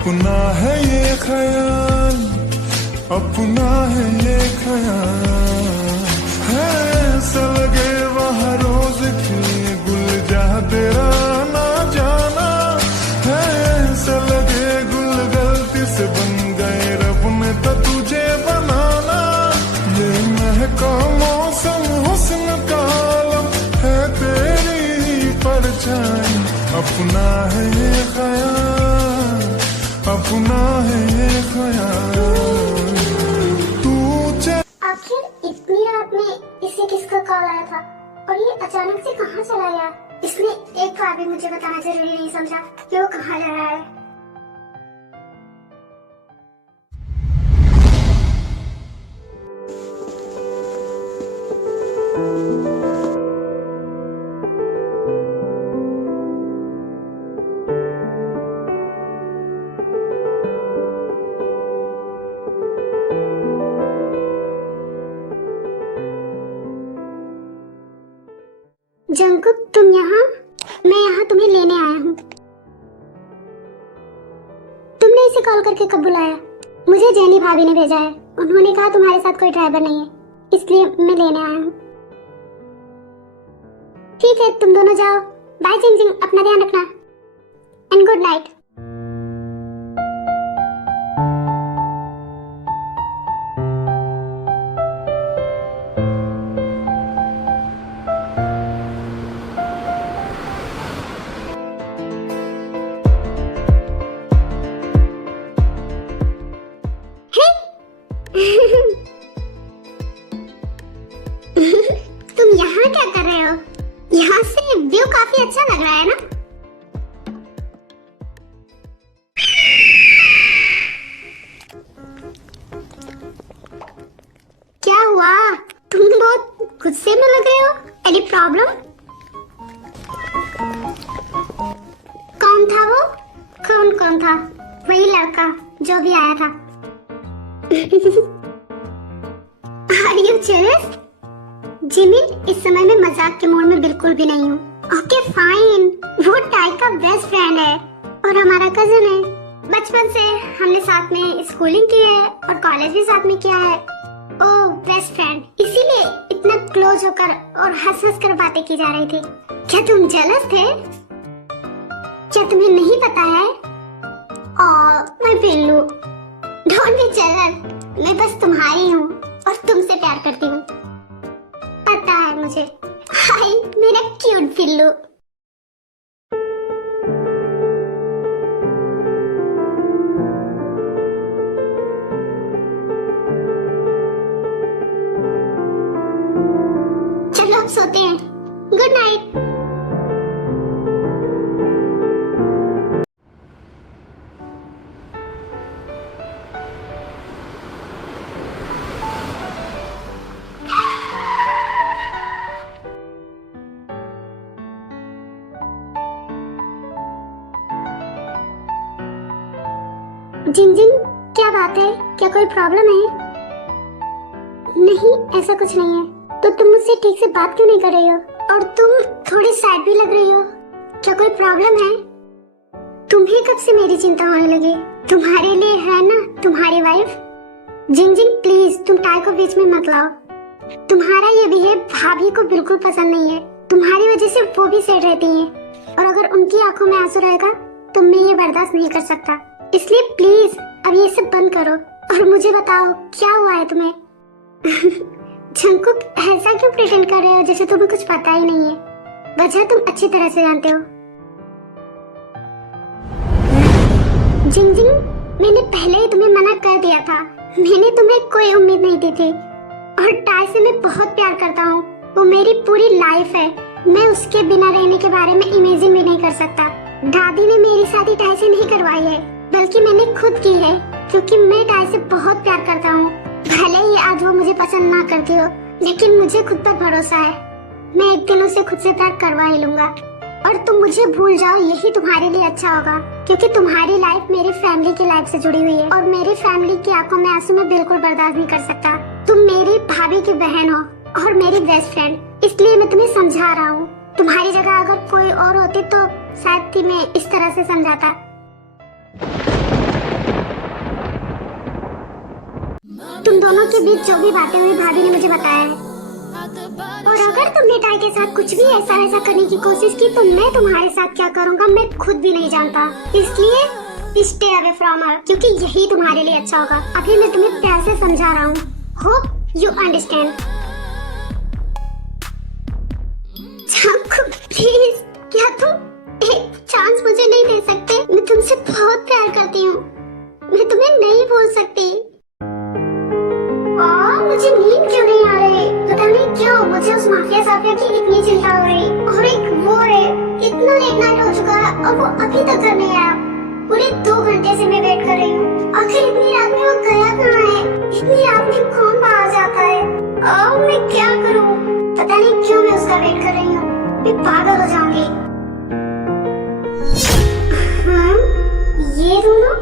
अपना है ये ख्याल, अपना है ये ख्याल, है ऐसा लगे वहाँ रोज की गुल जा तेरा ना जाना, है ऐसा लगे गुल गलती से बन गए रब ने तो तुझे बनाना। ये महका मौसम हुस्न का आलम है तेरी ही परछाई, अपना है ये ख्याल, अपना है ये ख्याल। तू आखिर इतनी रात में इसे किसका कॉल आया था और ये अचानक से कहाँ चला गया? इसने एक बार भी मुझे बताना जरूरी नहीं समझा कि वो कहाँ जा रहा है। जंकुक, तुम यहाँ? मैं यहाँ तुम्हें लेने आया हूँ। तुमने इसे कॉल करके कब बुलाया? मुझे जेनी भाभी ने भेजा है। उन्होंने कहा तुम्हारे साथ कोई ड्राइवर नहीं है, इसलिए मैं लेने आया हूँ। ठीक है, तुम दोनों जाओ। बाय जिंग जिंग, अपना ध्यान रखना एंड गुड नाइट। तुम यहाँ क्या कर रहे हो? यहाँ से व्यू काफी अच्छा लग रहा है ना? क्या हुआ? तुम बहुत गुस्से में लग रहे हो। Any problem? कौन था वो? कौन था? वही लड़का जो भी आया था। Are you serious? जिमिन, इस समय में मजाक के मूड में बिल्कुल भी नहीं हूँ। ओके फाइन, वो टाई का बेस्ट फ्रेंड है और हमारा कजन है। बचपन से हमने साथ में स्कूलिंग की है और कॉलेज भी साथ में किया है। ओह, बेस्ट फ्रेंड, इसीलिए इतना क्लोज होकर और हंस हंस कर बातें की जा रही थी। क्या तुम जेलस थे? क्या तुम्हें नहीं पता है? माय पिल्लू, डोंट बी जेलस। मैं बस तुम्हारी हूँ और तुमसे प्यार करती हूँ, पता है मुझे। हाय मेरा क्यूट पिल्लू। चलो अब सोते हैं। Good night. जिंग जिंग, क्या बात है? क्या कोई प्रॉब्लम है? नहीं, ऐसा कुछ नहीं है। तो तुम मुझसे ठीक से बात क्यों नहीं कर रही हो? और तुम थोड़ी सैड भी लग रही हो। क्या कोई प्रॉब्लम है? तुम्हें कब से मेरी चिंता होने लगी? तुम्हारे लिए है ना तुम्हारी वाइफ। जिंग जिंग प्लीज, तुम टाई को बीच में मत लाओ। तुम्हारा ये बिहेव भाभी को बिल्कुल पसंद नहीं है। तुम्हारी वजह से वो भी सैड रहती हैं और अगर उनकी आंखों में आंसू रहेगा तो मैं ये बर्दाश्त नहीं कर सकता। इसलिए प्लीज अब ये सब बंद करो और मुझे बताओ क्या हुआ है तुम्हें। जंकुक, ऐसा क्यों प्रिटेंड कर रहे हो जैसे तुम्हें कुछ पता ही नहीं है? वजह तुम अच्छी तरह से जानते हो। जिंग जिंग, मैंने पहले ही तुम्हें मना कर दिया था। मैंने तुम्हें कोई उम्मीद नहीं दी थी और टाई से मैं बहुत प्यार करता हूँ। वो मेरी पूरी लाइफ है। मैं उसके बिना रहने के बारे में इमेजिन भी नहीं कर सकता। दादी ने मेरी शादी टाई से नहीं करवाई है, बल्कि मैंने खुद की है, क्योंकि मैं टाई से बहुत प्यार करता हूँ। भले ही आज वो मुझे पसंद ना करती हो, लेकिन मुझे खुद पर भरोसा है। मैं एक दिन उसे खुद से प्यार करवा ही लूंगा और तुम मुझे भूल जाओ, यही तुम्हारे लिए अच्छा होगा, क्योंकि तुम्हारी लाइफ मेरी फैमिली की लाइफ से जुड़ी हुई है और मेरी फैमिली की आंखों में आंसू मैं बिल्कुल बर्दाश्त नहीं कर सकता। तुम मेरी भाभी की बहन हो और मेरी बेस्ट फ्रेंड, इसलिए मैं तुम्हें समझा रहा हूँ। तुम्हारी जगह अगर कोई और होती तो शायद ही मैं इस तरह से समझाता। दोनों के बीच जो भी बातें हुई भाभी ने मुझे बताया है। और अगर तुमने टाई के साथ कुछ भी ऐसा वैसा करने की कोशिश की तो मैं तुम्हारे साथ क्या करूँगा मैं खुद भी नहीं जानता। इसलिए स्टे अवे फ्रॉम हर, क्योंकि यही तुम्हारे लिए अच्छा होगा। अभी मैं तुम्हें प्यार से समझा रहा हूँ। Hope you understand. प्लीज, क्या तुम एक चांस मुझे नहीं दे सकते? मैं तुमसे बहुत प्यार करती हूँ, मैं तुम्हें नहीं भूल सकती। मुझे नींद क्यों नहीं आ रही, पता नहीं क्यों मुझे उस माफिया साफिया की इतनी चिंता हो रही। और एक वो है, इतना लेट नाइट हो चुका है और वो अभी तक घर नहीं आया। पूरे 2 घंटे से मैं वेट कर रही हूँ। आखिर इतनी रात में वो गया कहाँ है? इतनी रात में कौन बाहर जाता है? मैं क्या करूँ? पता नहीं क्यों मैं उसका वेट कर रही हूँ। मैं पागल हो जाऊंगी। हाँ, ये दोनों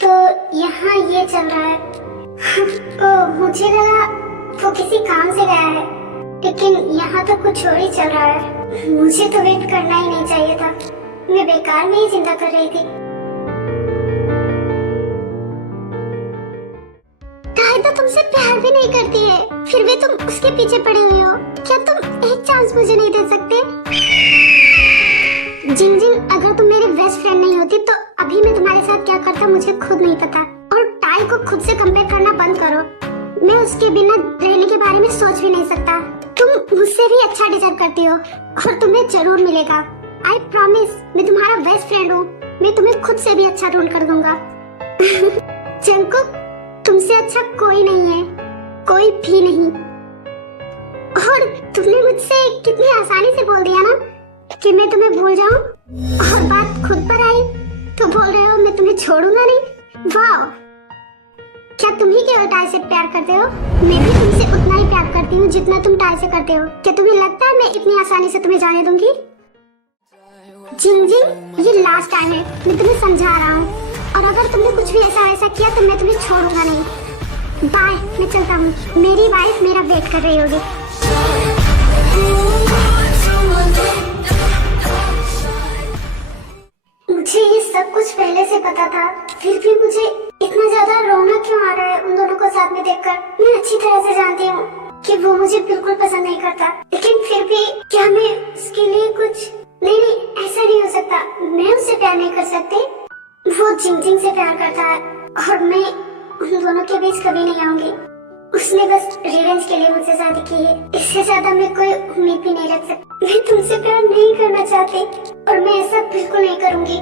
तो यहाँ ये चल रहा है। मुझे लगा वो किसी काम से गया है, लेकिन यहाँ तो कुछ और ही चल रहा है। मुझे तो वेट करना ही नहीं चाहिए था, मैं बेकार में ही चिंता कर रही थी। ताई तो तुमसे प्यार भी नहीं करती है, फिर भी तुम उसके पीछे पड़े हुए हो। क्या तुम एक चांस मुझे नहीं दे सकते? जिंजिन, अगर तुम मेरी बेस्ट फ्रेंड नहीं होती तो अभी मैं तुम्हारे साथ क्या करता मुझे खुद नहीं पता। और टाई को खुद से कंपेयर करना बंद करो। मैं उसके बिना रहने के बारे में सोच भी नहीं सकता। तुम मुझसे भी अच्छा डिजर्व करती हो और तुम्हें जरूर मिलेगा। आई प्रॉमिस, मैं तुम्हारा बेस्ट फ्रेंड हूँ। मैं तुम्हें खुद से भी अच्छा ढूंढ कर दूंगा। जंकुक, तुमसे अच्छा कोई नहीं है, कोई भी नहीं। और तुमने मुझसे कितनी आसानी से बोल दिया ना कि मैं तुम्हें भूल जाऊं, और बात खुद पर आई तो बोल रहे हो मैं तुम्हें छोड़ूंगा नहीं। वाह, क्या तुम ही केवल टाई से प्यार करते हो? मैं भी तुमसे उतना ही प्यार करती हूँ जितना तुम टाई से करते हो। क्या तुम्हें लगता है मैं इतनी आसानी से तुम्हें जाने दूंगी? जिंजिन, ये लास्ट टाइम है, मैं तुम्हें समझा रहा हूँ। और अगर तुमने कुछ भी ऐसा वैसा किया तो मैं तुम्हें छोड़ूंगा नहीं। बाय, मैं चलता हूँ। मेरी वाइफ मेरा वेट कर रही होगी। मुझे ये सब कुछ पहले से पता था, फिर भी मुझे इतना ज्यादा रोना क्यों आ रहा है उन दोनों को साथ में देखकर? मैं अच्छी तरह से जानती हूँ कि वो मुझे बिल्कुल पसंद नहीं करता, लेकिन फिर भी क्या मैं उसके लिए कुछ? नहीं, ऐसा नहीं हो सकता। मैं उससे प्यार नहीं कर सकती। वो जिंजिन से प्यार करता है और मैं उन दोनों के बीच कभी नहीं आऊंगी। उसने बस रिवेंज के लिए मुझसे शादी की है, इससे ज्यादा मैं कोई उम्मीद भी नहीं रख सकती। मैं तुमसे प्यार नहीं करना चाहती और मैं ऐसा बिल्कुल नहीं करूंगी।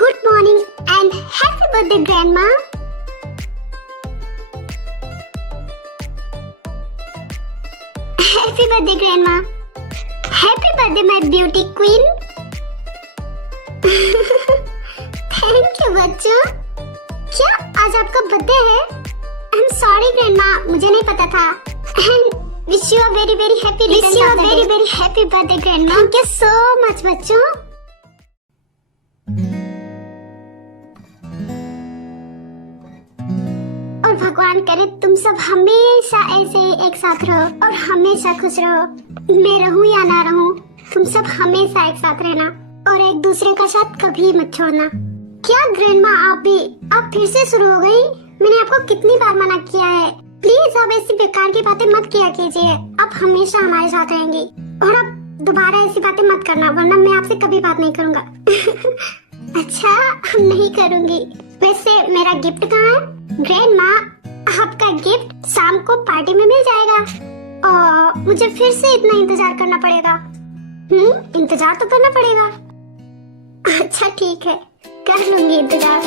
Good morning and happy birthday, Grandma. Happy birthday, Grandma. Happy birthday, my beauty queen. Thank you, बच्चों। क्या आज आपका बर्थडे है? I'm sorry, Grandma, मुझे नहीं पता था। And wish you a very very happy birthday, Grandma. Thank you so much, बच्चों। और भगवान करे तुम सब हमेशा ऐसे एक साथ रहो और हमेशा खुश रहो। मैं रहूं या ना रहूं, तुम सब हमेशा एक साथ रहना और एक दूसरे का साथ कभी मत छोड़ना। क्या ग्रैंडमा, आप फिर से शुरू हो गई? मैंने आपको कितनी बार मना किया है, प्लीज आप ऐसी बेकार की बातें मत किया कीजिए। आप हमेशा हमारे साथ रहेंगी और आप दोबारा ऐसी बातें मत करना, वरना मैं आपसे कभी बात नहीं करूँगा। अच्छा, नहीं करूँगी। वैसे मेरा गिफ्ट कहाँ है? ग्रैंडमा, आपका गिफ्ट शाम को पार्टी में मिल जाएगा। मुझे फिर से इतना इंतजार करना पड़ेगा। इंतजार तो करना पड़ेगा। अच्छा ठीक है, कर लूंगी इंतजार।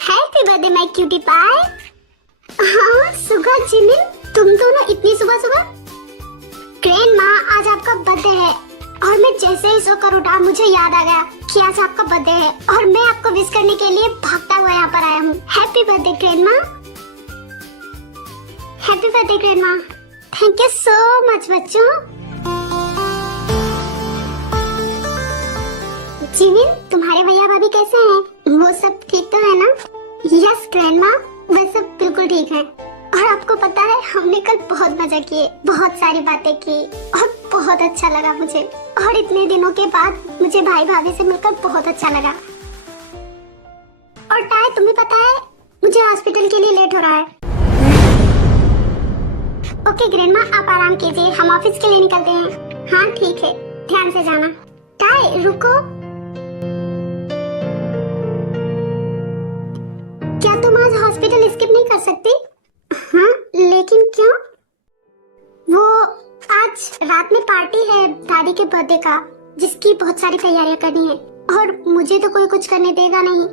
Happy birthday my cutie pie. हाँ सुगा जिमिन, तुम दोनों इतनी सुबह सुबह। ग्रैंड माँ, आज आपका बर्थडे है और मैं जैसे ही सोकर उठा मुझे याद आ गया कि आज आपका बर्थडे है और मैं आपको विश करने के लिए भागता हुआ यहाँ पर आया हूँ। हैप्पी बर्थडे ग्रैंड माँ। हैप्पी बर्थडे ग्रैंड माँ। थैंक यू सो मच बच्चों। जिमिन, तुम्हारे भैया भाभी कैसे हैं? वो सब ठीक तो है ना? यस ग्रैंड माँ, वे सब बिल्कुल ठीक है। और आपको पता है हमने कल बहुत मजा किए, बहुत सारी बातें की और बहुत अच्छा लगा मुझे। और इतने दिनों के बाद मुझे भाई भाभी से मिलकर बहुत अच्छा लगा। और टाय, तुम्हें पता है मुझे हॉस्पिटल के लिए लेट हो रहा है। ओके ग्रैंडमा, आप आराम कीजिए, हम ऑफिस के लिए निकलते हैं। हाँ ठीक है, ध्यान से जाना। टाय रुको, क्या तुम आज हॉस्पिटल स्किप नहीं कर सकती? हाँ लेकिन क्यों? वो आज रात में पार्टी है दादी के बर्थडे का, जिसकी बहुत सारी तैयारियां करनी है और मुझे तो कोई कुछ करने देगा नहीं,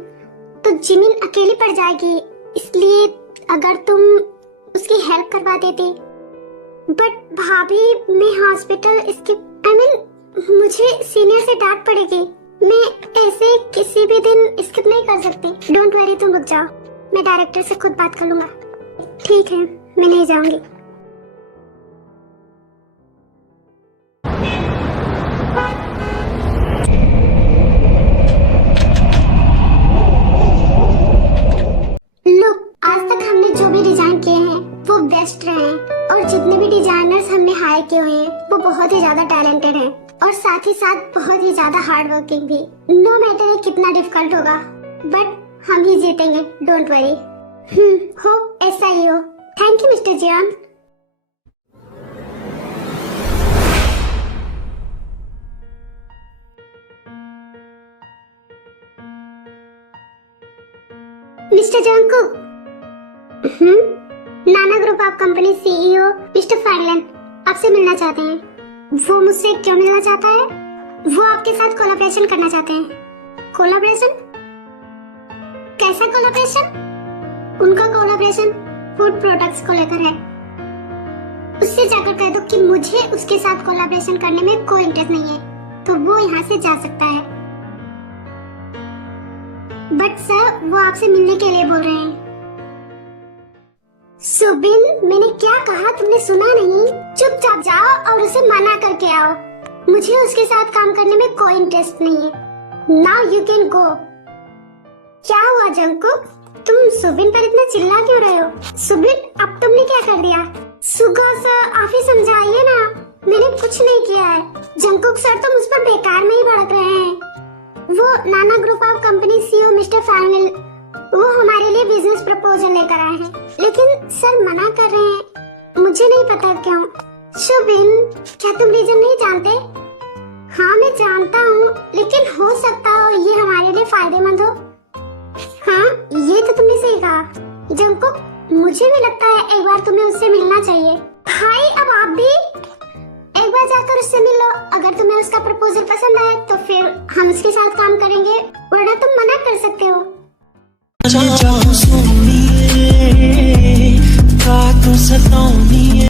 तो जिमिन अकेली पड़ जाएगी। इसलिए अगर तुम उसकी हेल्प करवा देती। बट भाभी, मैं हॉस्पिटल स्किप मुझे सीनियर से डांट पड़ेगी। मैं ऐसे किसी भी दिन स्किप नहीं कर सकती। डोंट वरी, तुम रुक जाओ, मैं डायरेक्टर से खुद बात कर लूंगा। ठीक है, मैं नहीं जाऊंगी। लुक, आज तक हमने जो भी डिजाइन किए हैं वो बेस्ट रहे हैं और जितने भी डिजाइनर्स हमने हायर किए हुए हैं वो बहुत ही ज्यादा टैलेंटेड हैं और साथ ही साथ बहुत ही ज्यादा हार्ड वर्किंग भी। नो मैटर कितना डिफिकल्ट होगा, बट हम ही जीतेंगे, डोंट वरी। होप ऐसा ही हो। Thank you mister Jian. Mister Jungkook. Nana group of company CEO mister Fanglan आपसे मिलना चाहते हैं। वो मुझसे क्यों मिलना चाहता है? वो आपके साथ कोलैबोरेशन करना चाहते हैं। कोलैबोरेशन? कैसा कोलैबोरेशन? उनका कोलैबोरेशन फूड प्रोडक्ट्स को लेकर है। उससे जाकर कह दो कि मुझे उसके साथ कोलैबोरेशन करने में कोई इंटरेस्ट नहीं है, तो वो यहाँ से जा सकता है। बट सर, वो आपसे मिलने के लिए बोल रहे हैं। सुबिन, मैंने क्या कहा तुमने सुना नहीं? चुपचाप जाओ और उसे मना करके आओ। मुझे उसके साथ काम करने में कोई इंटरेस्ट नहीं है। Now you can go. क्या हुआ जंगकुक? तुम सुबिन पर इतना चिल्ला क्यों रहे हो? सुबिन, अब तुमने क्या कर दिया? सुगा सर, आप ही समझाइए ना, मैंने कुछ नहीं किया है। जंगकुक सर तो मुझ पर बेकार में ही भड़क रहे हैं। वो Nana group of company CEO mister Fangal, वो हमारे लिए बिजनेस प्रपोजल लेकर आए हैं, लेकिन सर मना कर रहे हैं। मुझे नहीं पता क्यों। सुबिन, क्या तुम रीजन नहीं जानते? हाँ मैं जानता हूँ, लेकिन हो सकता हो ये हमारे लिए फायदेमंद हो। हाँ ये तो तुमने सही कहा। जंगकुक, मुझे भी लगता है एक बार तुम्हें उससे मिलना चाहिए। भाई, अब आप भी एक बार जाकर उससे मिल लो। अगर तुम्हें उसका प्रपोजल पसंद आए तो फिर हम उसके साथ काम करेंगे, वरना तुम मना कर सकते हो।